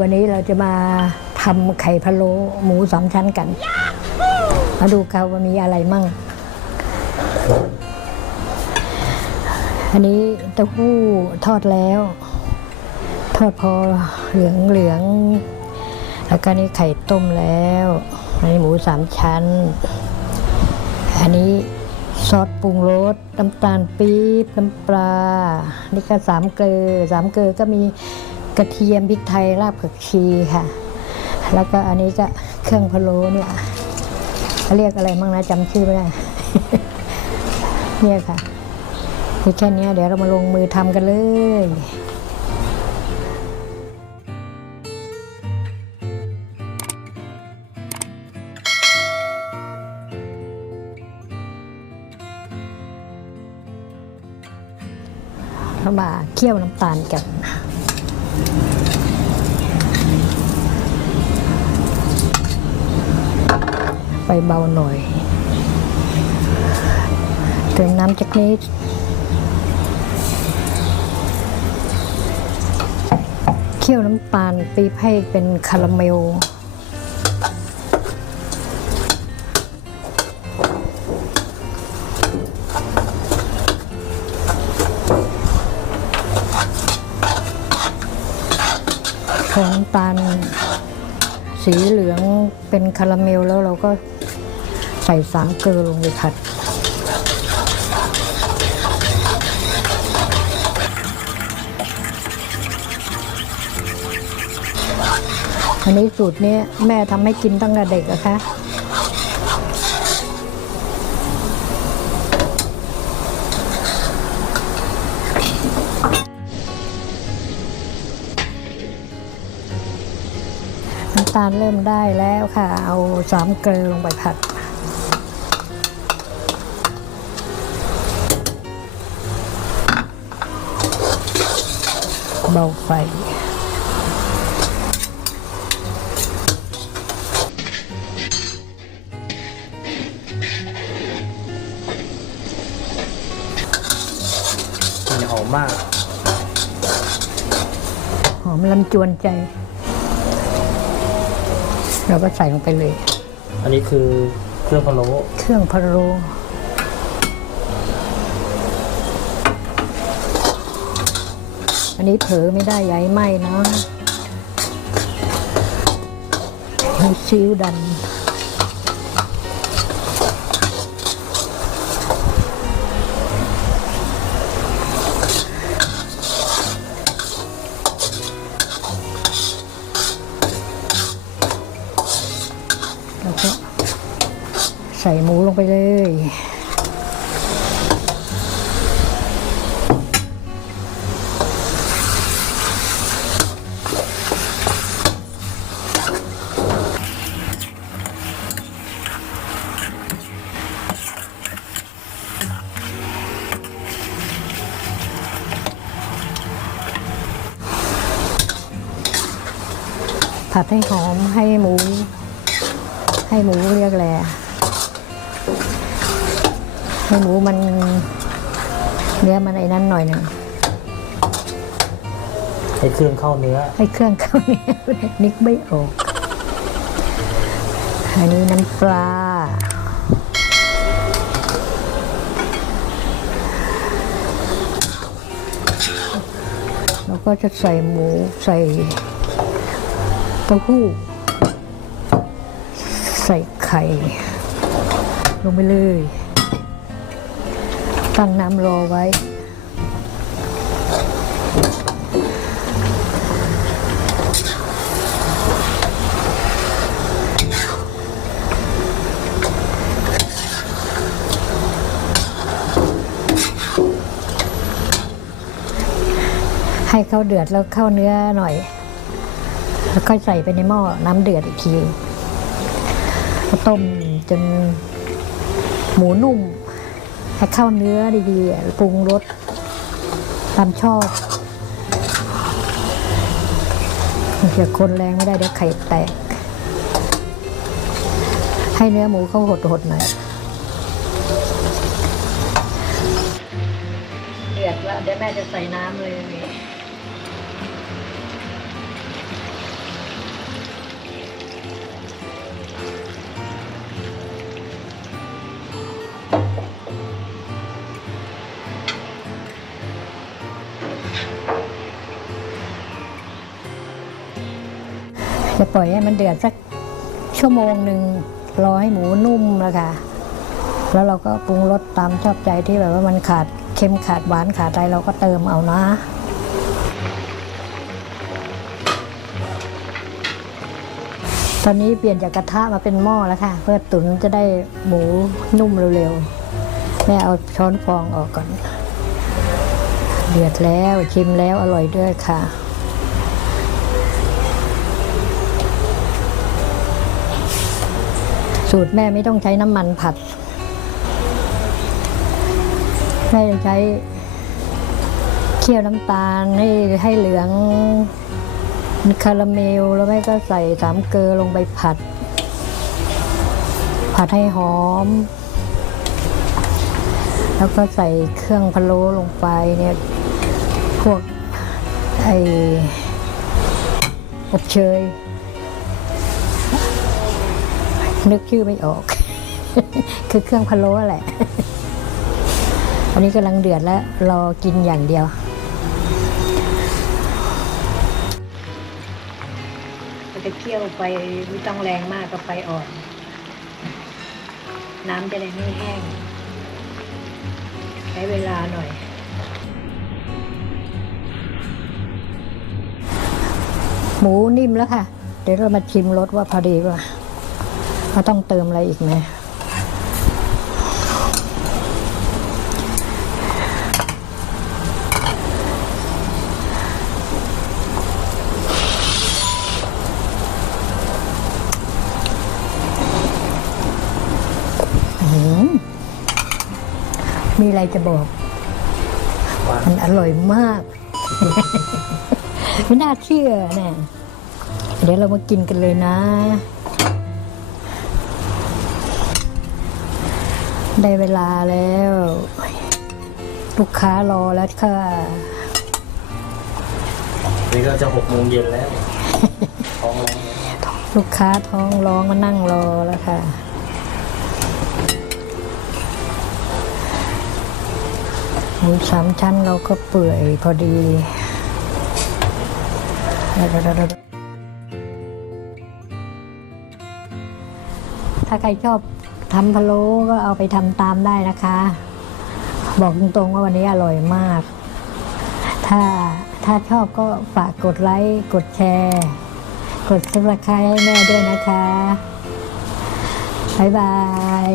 วันนี้เราจะมาทำไข่พะโล้หมูสามชั้นกัน มาดูกันว่ามีอะไรมั่ง อันนี้เต้าหู้ทอดแล้ว ทอดพอเหลืองแล้วก็นี่ไข่ต้มแล้วอันนี้หมูสามชั้น อันนี้ซอสปรุงรสน้ำตาลปี๊บน้ำปลานี่ก็สามเกลือก็มีกระเทียมพริกไทยรากผักชีค่ะแล้วก็อันนี้ก็เครื่องพะโล้เนี่ยเขาเรียกอะไรมั่งนะจำชื่อไม่ได้ เนี่ยค่ะมีแค่นี้เดี๋ยวเรามาลงมือทำกันเลยเรามาเคี่ยวน้ำตาลกันไฟเบาหน่อยเติมน้ำจากนิดเคี่ยวน้ำตาลปี๊บให้เป็นคาราเมลพอน้ำตาลสีเหลืองเป็นคาราเมลแล้วเราก็ใส่สามเกลือลงไปผัดอันนี้สูตรนี้แม่ทำให้กินตั้งแต่เด็กนะคะน้ำตาลเริ่มได้แล้วค่ะเอาสามเกลือลงไปผัดเบาไฟหอมมากหอมลำจวนใจเราก็ใส่ลงไปเลยอันนี้คือเครื่องพะโล้อันนี้เผลอไม่ได้ย้ายไหม้นะมีซีอิ๊วดำแล้วก็ใส่หมูลงไปเลยผัดให้หอมให้หมูเรียกแหละให้หมูมันเนื้อมันไอ้นั้นหน่อยหนึ่งให้เครื่องเข้าเนื้อนึกไม่ออกอันนี้น้ำปลาแล้วก็จะใส่หมูใส่เต้าหู้ใส่ไข่ลงไปเลยตั้งน้ำรอไว้ให้เขาเดือดแล้วเข้าเนื้อหน่อยแล้วค่อยใส่ไปในหม้อน้ำเดือดอีกทีต้มจนหมูนุ่มให้เข้าเนื้อดีๆปรุงรสตามชอบอย่าคนแรงไม่ได้เดี๋ยวไข่แตกให้เนื้อหมูเขาหดๆหน่อยเดือดแล้วเดี๋ยวแม่จะใส่น้ำเลย เ จะปล่อยให้มันเดือดสักชั่วโมงหนึ่งรอให้หมูนุ่มแล้วค่ะแล้วเราก็ปรุงรสตามชอบใจที่แบบว่ามันขาดเค็มขาดหวานขาดอะไรเราก็เติมเอานะตอนนี้เปลี่ยนจากกระทะมาเป็นหม้อแล้วค่ะเพื่อตุ๋นจะได้หมูนุ่มเร็วๆแม่เอาช้อนฟองออกก่อนเดือดแล้วชิมแล้วอร่อยด้วยค่ะสูตรแม่ไม่ต้องใช้น้ำมันผัดแม่จะใช้เคี่ยวน้ำตาลให้เหลืองคาราเมลแล้วแม่ก็ใส่สามเกลอลงไปผัดให้หอมแล้วก็ใส่เครื่องพะโล้ลงไปเนี่ยพวกอบเชยนึกชื่อไม่ออก คือเครื่องพะโล้แหละ อันนี้กำลังเดือดแล้วรอกินอย่างเดียวจะเคี่ยวไปไม่ต้องแรงมากก็ไฟอ่อนน้ำจะได้ไม่แห้งใช้เวลาหน่อยหมูนิ่มแล้วค่ะเดี๋ยวเรามาชิมรสว่าพอดีป่ะเราต้องเติมอะไรอีกไหมมีอะไรจะบอกมันอร่อยมาก ไม่น่าเชื่อเนี่ยเดี๋ยวเรามากินกันเลยนะได้เวลาแล้วลูกค้ารอแล้วค่ะ นี่ก็จะ6 โมงเย็นแล้ว ท้องร้องแล้ว ลูกค้าท้องร้องมานั่งรอแล้วค่ะหมูสามชั้นเราก็เปื่อยพอดีถ้าใครชอบทำพะโล้ก็เอาไปทำตามได้นะคะ บอกตรงๆว่าวันนี้อร่อยมาก ถ้าชอบก็ฝากกดไลค์กดแชร์กดซับสไครบ์ให้แม่ด้วยนะคะบ๊ายบาย